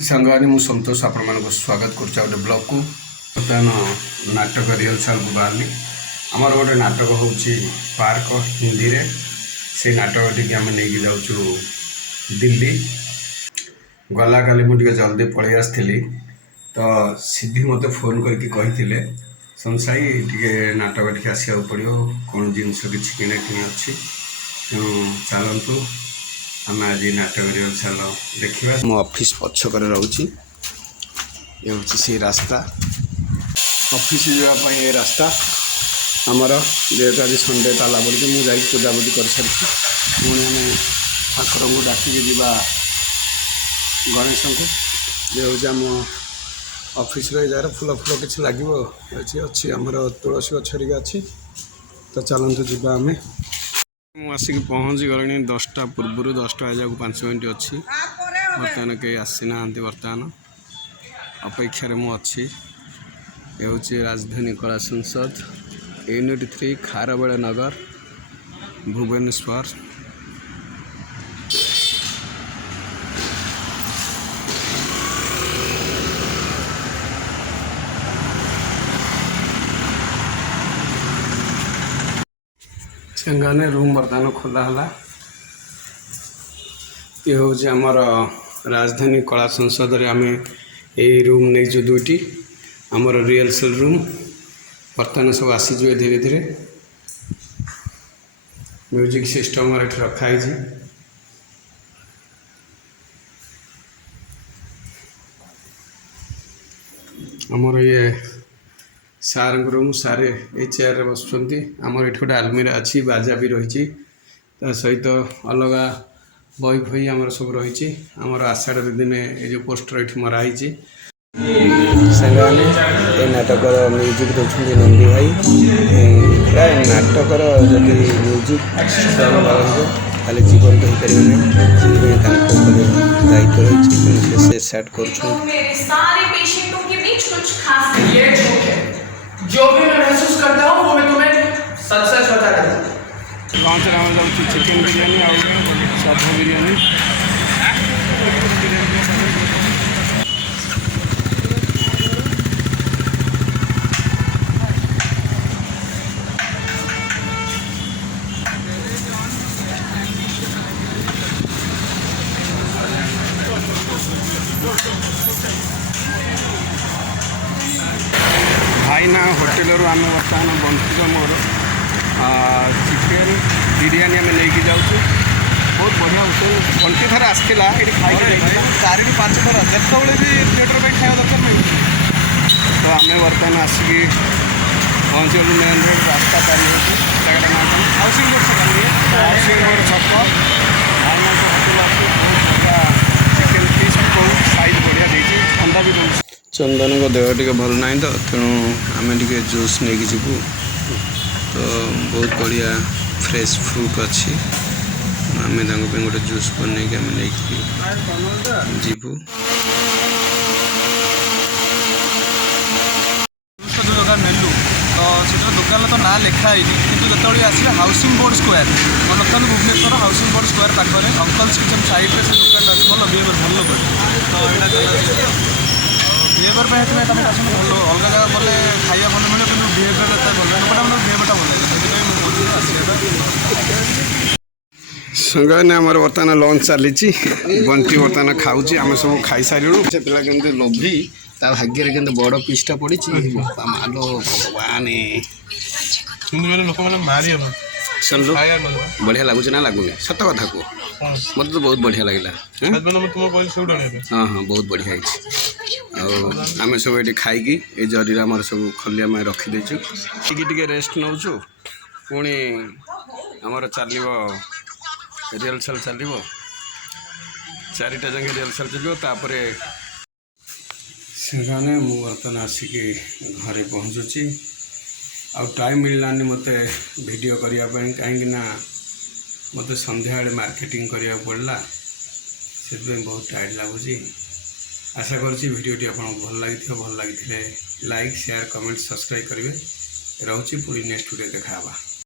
सांगानी मु संतोष आपण मानको स्वागत करछा गोटे ब्लॉग को बर्तमान नाटक रिहर्सल को बाहरली आमर गोटे नाटक होची पार्क हिंदी रे से नाटक टी आम नहीं जाऊँ दिल्ली गला काली मुझे जल्दी पलि आसती तो सीधी मत फोन करके कही संसाई टे नाटक टी आसवा पड़ो कौन जिनस किसी किना कि अच्छी चलतु आम आज नाटक रिहर्सल देखा मो ऑफिस पछक रोचे ये हूँ से रास्ता ऑफिस जावाई ये रास्ता आमर जेहेतु आज संडे ताला बोलिक मुझे पूजापूजी कर सारी पुणी आम ठाकुर को डाकिक जा गणेश को ये हूँ आम ऑफिस जार फूल फूल किसी लगे अच्छी आमर तुलसी गछरिका अच्छी तो चलतु जा आम मुझे पहुँची गली 10टा पूर्व 10टा जाक 5 मिनट अच्छी बर्तमान कहीं आसी ना बर्तमान अपेक्षार मुझे ये हूँ राजधानी कला संसद यूनिट 3 खारबेल नगर भुवनेश्वर। संगाने रूम बर्तमान खोला है ये हूँ आमर राजधानी कला संसद रे आम यही रूम नहीं जो दुईटी आमर रिहर्सल रूम बर्तमान सब आसीजे धीरे धीरे म्यूजिक सिस्टम ये रखाई आमर ये सार रूम सारे ये चेयर बस आमर ये गोटे आलमीरा अच्छी बाजा भी रही सहित अलग बही फही आमर सब रही आमर आषाढ़ दिन ये जो पोस्टर ये मराई सांगने ये नाटक म्यूजिक देखते नंदी भाई प्राय नाटकर जदि म्यूजिक खाली जीवन तो हो दायित्व रही से सेट कर जो भी मैं महसूस करता हूँ वो मैं तुम्हें सच सच बता रहा हूँ। कौन सा नाम है चिकन बिरयानी और साधा बिरयानी भाई ना होटेल आम बर्तमान बंधुज मोर चिकेन बिरयानी आम लेकिन जाऊँ बहुत बढ़िया होटेल घंटे थर आसला ये खाई 4 ରୁ 5 थर जिते भी थिएटर में खाया दरकार नहीं तो आम बर्तमान आसिक पहुँचल मेन रोड रास्ता पार जगह ना हाउसिंग बोर्ड हाउसिंग बोर्ड छक चिकेन पीस बहुत साइज बढ़िया देखिए ठंडा भी रोचे चंदन को देह टे भल ना तो तेणु आम टे जूस नहीं जीवु तो बहुत बढ़िया फ्रेश फ्रूट अच्छी आम गोटे जूस बन जीवु जो दुकान नेलु तो से दुकान तो ना लिखाई कि जो आसे हाउसिंग बोर्ड स्क्वायर बर्तमान भुवनेश्वर हाउसिंग बोर्ड स्क्वायर पाखे अंकल्स किचन साइड में से दुकान भल बिहेवियर भल लोग तो यहाँ बिहेवियर में भल अलग जगह गले खाया भल मिले कि बिहेवियर एत भल बिहेवियरटा भल लगे संगे आम बर्तमान लंच चली बंटी बर्तमान खाऊँ आम सब खाई सारू से पिला केमती लोभी ता भाग्य के बड़ पीसटा पड़ी मालो भगवान लोक मैंने मारी सुनलु बढ़िया लगुच ना लगुनि सत कथा को मत तो बहुत बढ़िया लगे हाँ हाँ बहुत बढ़िया आम सब ये खाई ये जरी आम सब खोली आम रखीदेचु टे रेस्ट नौ पुणी आमर चलो रिहर्सल चलो 4टा जगह रिहर्सल चलो तापर से बर्तमान आसिक घरे पहुँचुची आ टाइम मिललानी मत वीडियो करने कहीं मत संध्या मार्केटिंग करा पड़ा से बहुत टायर्ड लगुच आशा करुँची वीडियोटी आपको भल लगी लाइक शेयर कमेंट सब्सक्राइब करेंगे रोचे पूरी नेक्स्ट वीडियो देखा।